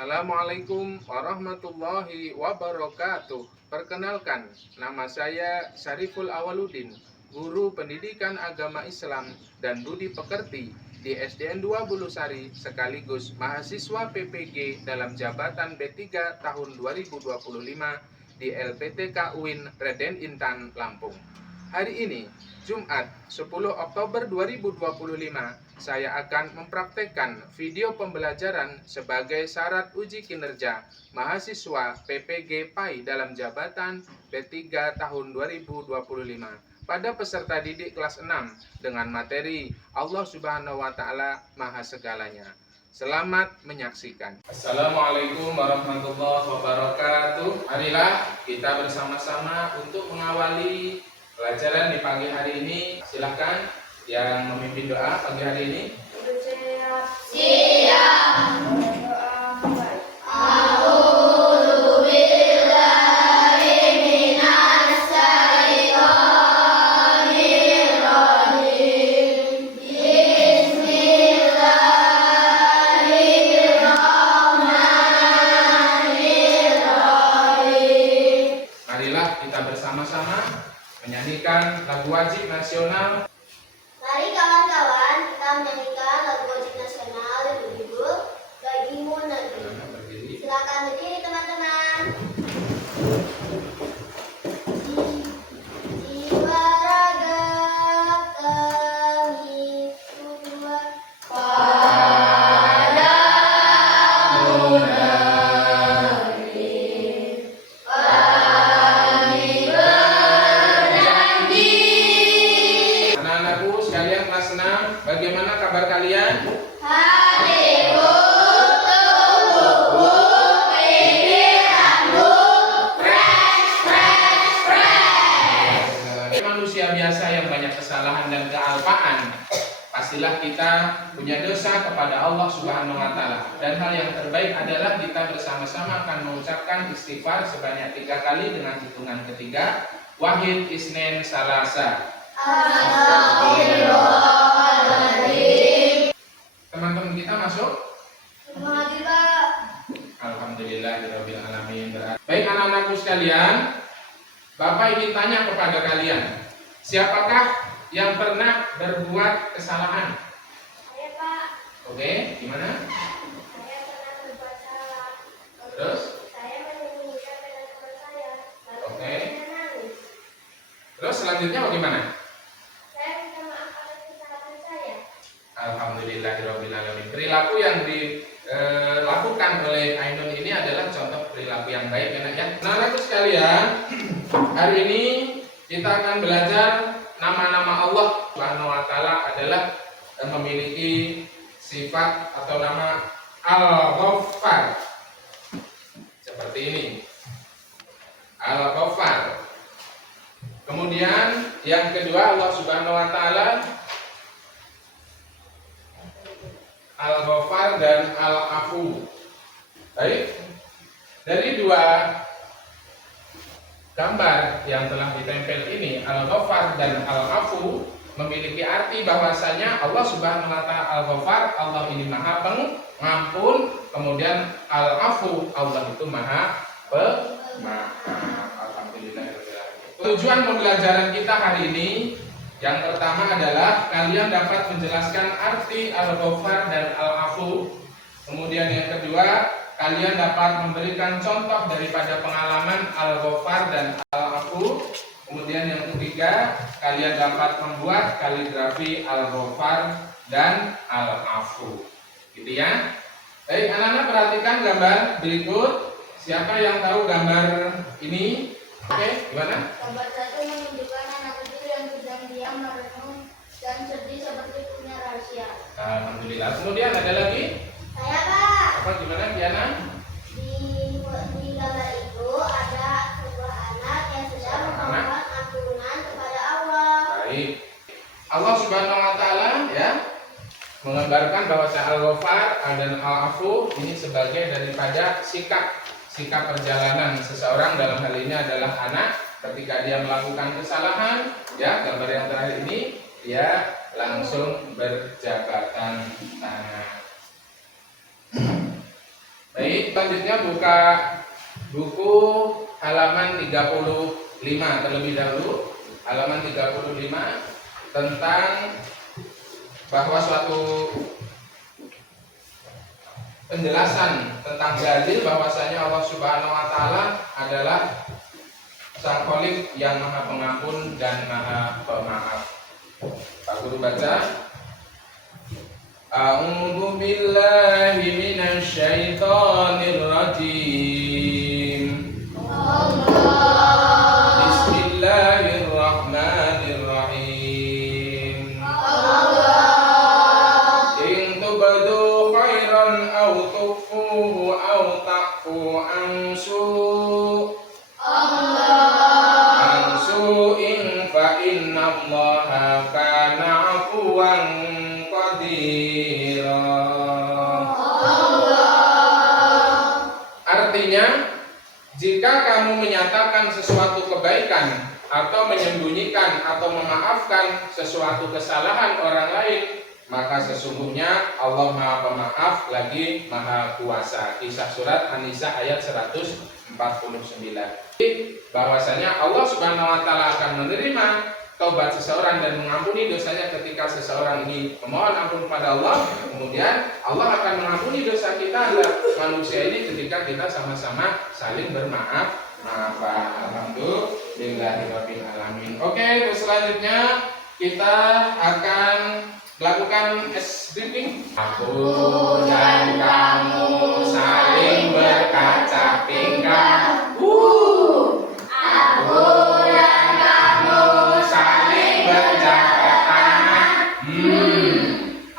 Assalamualaikum warahmatullahi wabarakatuh. Perkenalkan, nama saya Syariful Awaludin, guru pendidikan agama Islam dan budi pekerti di SDN 2 Bulusari sekaligus mahasiswa PPG dalam jabatan B3 tahun 2025 di LPTK UIN Reden Intan, Lampung. Hari ini, Jumat 10 Oktober 2025, saya akan mempraktekkan video pembelajaran sebagai syarat uji kinerja mahasiswa PPG PAI dalam jabatan B3 tahun 2025 pada peserta didik kelas 6 dengan materi Allah Subhanahu wa Ta'ala Maha Segalanya. Selamat menyaksikan. Assalamualaikum warahmatullahi wabarakatuh. Marilah kita bersama-sama untuk mengawali pelajaran di pagi hari ini. Silahkan yang memimpin doa pagi hari ini. Siap. Marilah kita bersama-sama menyanyikan lagu wajib nasional. Mari kawan-kawan kita menyanyikan lagu wajib nasional yang berjudul Bagimu Negeri. Silakan berdiri teman-teman. Jiwa raga kami tujuan padamu negeri. Kami berjanji. Anak-anakku sekalian kelas 6, bagaimana kabar kalian? Hatiku tubuhku pikiranku fresh. Manusia biasa yang banyak kesalahan dan kealpaan, pastilah kita punya dosa kepada Allah Subhanahu wa Ta'ala. Dan hal yang terbaik adalah kita bersama-sama akan mengucapkan istighfar sebanyak 3 kali dengan hitungan ketiga. Wahid, Isnin, Salasa. Astagfirullahaladzim. Teman-teman kita masuk? Semangat Pak. Alhamdulillahirabbil alamin. Baik anak-anakku sekalian, Bapak ingin tanya kepada kalian, siapakah yang pernah berbuat kesalahan? Saya Pak. Oke, gimana? Saya pernah berbuat salah. Terus? Saya menyembunyikan dengan teman saya. Lalu Oke. saya menangis. Terus selanjutnya bagaimana? Saya minta maaf atas kesalahan saya. Alhamdulillahirabbil alamin. Perilaku yang dilakukan oleh Ainun ini adalah contoh perilaku yang baik, enak ya. Anak-anakku sekalian, hari ini kita akan belajar nama-nama Allah Subhanahu wa Ta'ala adalah memiliki sifat atau nama Al-Ghaffar. Seperti ini. Al-Ghaffar. Kemudian yang kedua, Allah Subhanahu wa Ta'ala Al-Ghaffar dan Al-Afu. Baik. Dari dua gambar yang telah ditempel ini, Al-Ghaffar dan Al-Afu, memiliki arti bahwasanya Allah Subhanahu wa Ta'ala Al-Ghaffar, Allah ini Maha Pengampun, kemudian Al-Afu, Allah itu Maha Pemaaf. Alhamdulillahirabbil alamin. Tujuan pembelajaran kita hari ini yang pertama adalah kalian dapat menjelaskan arti Al-Ghaffar dan Al-Afu. Kemudian yang kedua, kalian dapat memberikan contoh daripada pengalaman Al-Ghaffar dan Al-Afu. Kemudian yang ketiga, kalian dapat membuat kaligrafi Al-Ghaffar dan Al-Afu. Gitu ya. Baik, anak-anak perhatikan gambar berikut. Siapa yang tahu gambar ini? Oke, gimana? Gambar satu menunjukkan anak kecil yang sedang diam merenung dan sedih seperti punya rahasia. Alhamdulillah. Kemudian ada lagi? Saya Pak. Apa gimana, Diana? Di gambar itu ada sebuah anak yang sedang memohon ampunan kepada Allah. Baik. Allah Subhanahu wa Ta'ala ya menggambarkan bahwa Al-Ghaffar dan Al-Afu ini sebagai daripada sikap perjalanan seseorang, dalam hal ini adalah anak ketika dia melakukan kesalahan ya. Gambar yang terakhir ini dia langsung berjabatan tangan. Baik, selanjutnya buka buku halaman 35 terlebih dahulu. Halaman 35 tentang bahwa suatu penjelasan tentang dalil bahwasanya Allah Subhanahu wa taala adalah Sang Khalik yang Maha Pengampun dan Maha Pemaaf. Pak Guru baca. A'udzu billahi minasy syaithanir rajim. Bismillahirrahmanirrahim. In tubdu khairan aw tukhfuhu aw ta'fu an su'in fa innallaha kana 'afuwan qadira. Artinya, jika kamu menyatakan sesuatu kebaikan atau menyembunyikan atau memaafkan sesuatu kesalahan orang lain, maka sesungguhnya Allah Maha Pemaaf lagi Maha Kuasa. Kisah surat An-Nisa ayat 149. Bahwasanya Allah Subhanahu wa taala akan menerima taubat seseorang dan mengampuni dosanya ketika seseorang ini memohon ampun kepada Allah. Kemudian Allah akan mengampuni dosa kita manusia ini ketika kita sama-sama saling bermaaf. Alhamdulillahirabbil alamin. Oke, terus selanjutnya kita akan melakukan stripping. Aku dan kamu saling berkaca pinggang. Aku dan kamu saling berjabat tangan.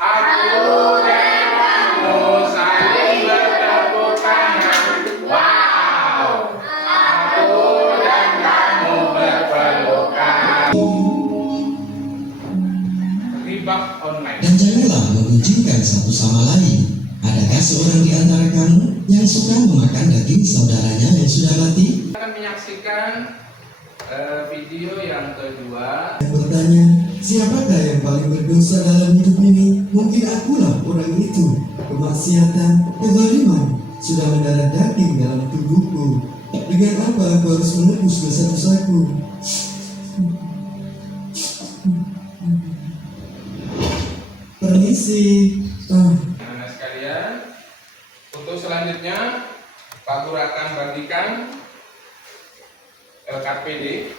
Aku dan kamu saling bertepuk tangan. Wow. Aku dan kamu berpelukan. Ribah online. Dan janganlah mengunjingkan satu sama lain. Adakah seorang di antara kamu yang suka memakan daging saudaranya yang sudah mati? Kita akan menyaksikan video yang kedua. Yang bertanya, siapakah yang paling berdosa dalam hidup ini? Mungkin akulah orang itu. Kemaksiatan, kezaliman sudah mendarah daging dalam tubuhku. Dengan apa aku harus menebus dosa-dosaku? Permisi. Anak-anak sekalian, untuk selanjutnya Pak Guru akan bagikan LKPD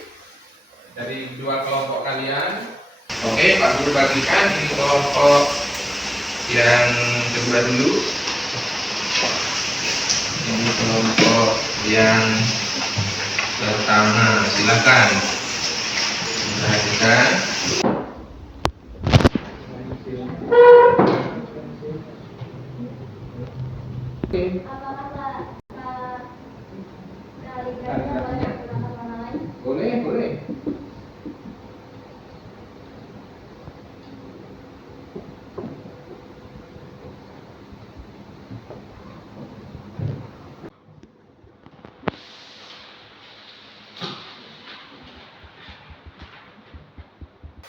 dari dua kelompok kalian. Oke, Pak Guru bagikan ini kelompok yang kedua dulu. Ini kelompok yang pertama, silakan perhatikan. Boleh.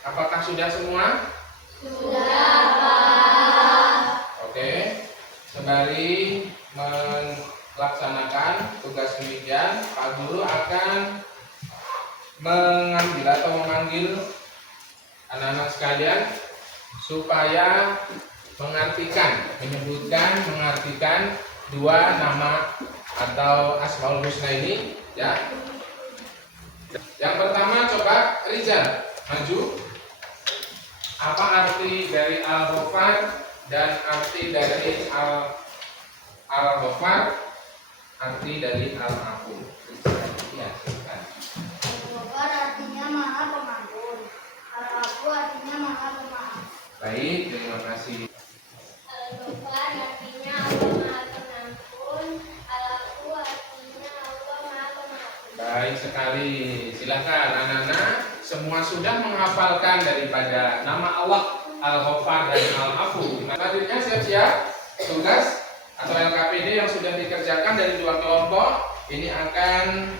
Apakah sudah semua? Sudah, Pak. Oke. Sembari melaksanakan tugas demikian, Pak Guru akan mengambil atau memanggil anak-anak sekalian supaya mengartikan dua nama atau Asmaul Husna ini, ya. Yang pertama, coba Rizal maju. Apa arti dari Al-Ghaffar dan arti dari Al-Ghaffar, arti dari Al-Afu? Ya, silakan. Al-Ghaffar artinya Maha Pengampun. Al-Afu artinya Maha Pemaaf. Baik, terima kasih. Al-Ghaffar artinya Allah Maha Pengampun. Al-Afu artinya Allah Maha Pemaaf. Baik sekali. Silakan anak-anak, semua sudah menghafalkan daripada nama Allah Al-Ghaffar dan Al-Afu. Selanjutnya siap-siap tugas atau LKPD yang sudah dikerjakan dari dua kelompok ini akan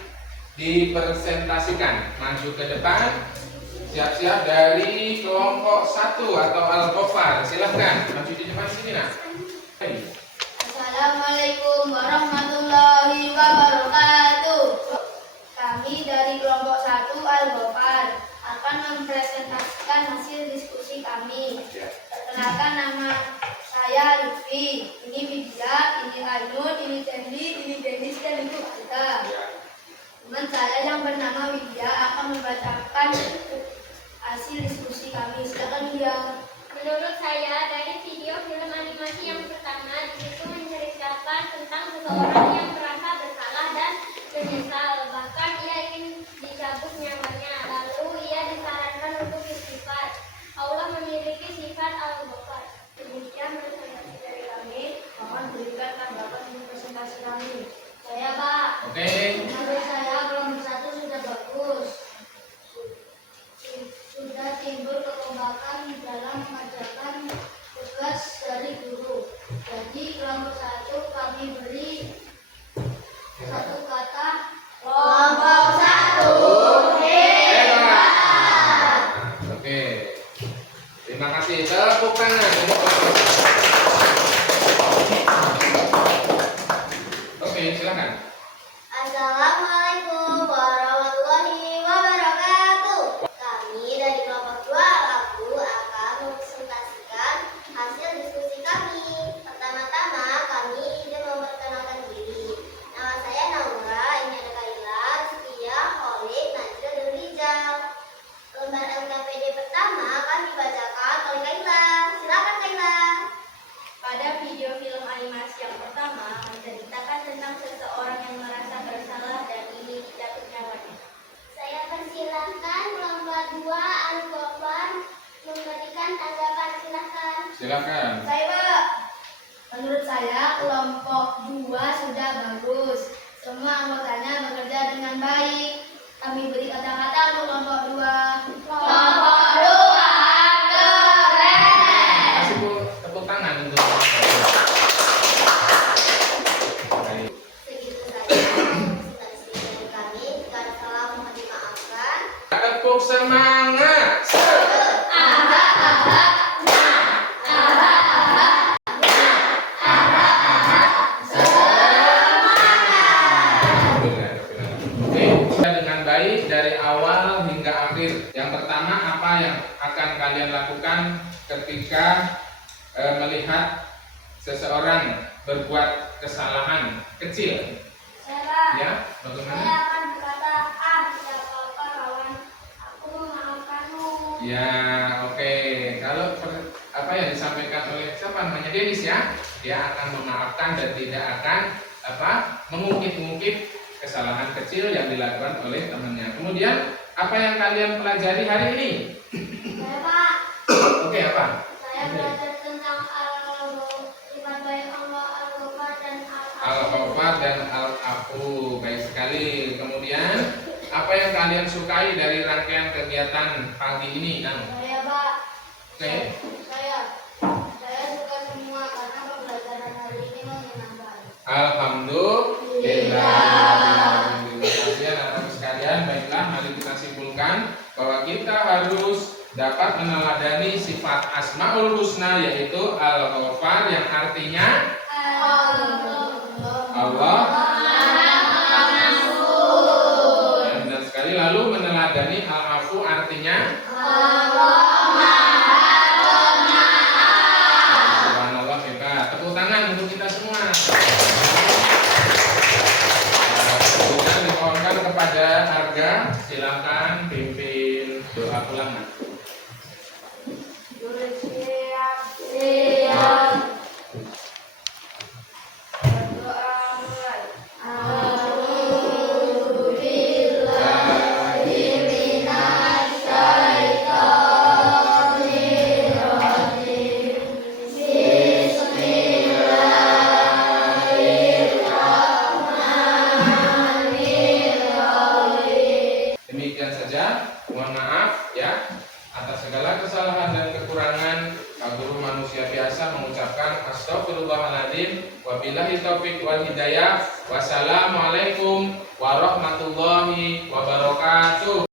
dipresentasikan. Maju ke depan. Siap-siap dari kelompok 1 atau Al-Ghaffar. Silahkan maju di depan sini, nak. Assalamualaikum Assalamualaikum warahmatullahi wabarakatuh. Kami dari kelompok 1 Al-Ghafar akan mempresentasikan hasil diskusi kami. Perkenalkan, nama saya Lutfi, ini Widya, ini Ainun, ini Cendi, ini Denis, dan itu Alda. Teman saya yang bernama Widya akan membacakan hasil diskusi kami. Silakan Widya. Menurut saya, dari video film animasi yang pertama, di situ menceritakan tentang seseorang yang merasa bersalah dan menyesal. Bahkan ia ingin dicabut nyawanya. Lalu ia disarankan untuk istighfar. Allah memiliki sifat Al-Ghafar. Demikian presentasi dari kami. Mohon berikan tanggapan untuk presentasi kami. Saya Pak. Oke. Menurut saya kelompok 1 sudah bagus. Sudah timbul kekompakan dalam mengerjakan tugas dari guru. Jadi kelompok 1 kami beri satu kata kelompok 1 hebat. Oke. Terima kasih. Tepuk tangan. Oke, silakan. Assalamualaikum warahmatullahi wabarakatuh. Kami dari kelompok 2 Laku akan mempresentasikan hasil diskusi kami. Pertama-tama kami ingin memperkenalkan diri. Nama saya Naura, ini ada Kaila, Setia, Khalid, Najwa, dan Rizal. Lembar LKPD pertama kami bacakan oleh Kaila. Silakan Kaila. Pada video film animasi yang pertama, menceritakan tentang seseorang yang merasa bersalah dan ingin dicabut nyawanya. Saya persilahkan kelompok 2 Al-Ghafar memberikan tanggapan. Silakan. Silakan. Saya Pak. Menurut saya kelompok 2 sudah bagus. Semua anggotanya bekerja dengan baik. Kami beri kata-kata untuk kelompok 2. Kelompok 2 keren. Kasih tepuk tangan untuk. Baik. Segitu saja presentasi dari kami. Jika ada salah mohon dimaafkan. Tepuk semangat. Oke, kita dengan baik dari awal hingga akhir. Yang pertama, apa yang akan kalian lakukan ketika melihat seseorang berbuat kesalahan kecil? Saya Ya, bagaimana? akan berkata, tidak apa-apa kawan. Aku memaafkanmu. Ya, oke. Kalau apa yang disampaikan oleh siapa namanya Denis ya, dia akan memaafkan dan tidak akan mengungkit-ungkit kesalahan kecil yang dilakukan oleh temannya. Kemudian apa yang kalian pelajari hari ini? Saya Pak. Oke, apa? Saya belajar tentang sifat baik Allah, Al-Ghafar dan Al-Ghafar dan Al-Afu. Baik sekali. Kemudian apa yang kalian sukai dari rangkaian kegiatan pagi ini, Kang? Saya Pak. Oke. Saya suka semua karena pembelajaran hari ini menyenangkan. Alhamdulillah. Terima kasih anak-anak sekalian. Baiklah, mari kita simpulkan bahwa kita harus dapat meneladani sifat Asmaul Husna, yaitu Al-Ghafar, yang artinya Allah. Dan benar sekali. Lalu meneladani Al-Afu artinya Subhanallah, hebat. Tepuk tangan untuk kita semua. Kemudian dimohonkan kepada Arga, silakan pimpin doa ulangan. Siap. Demikian saja, mohon maaf ya atas segala kesalahan dan kekurangan. Guru manusia biasa mengucapkan astagfirullahaladzim. Wabillahi taufiq wal hidayah. Wassalamualaikum warahmatullahi wabarakatuh.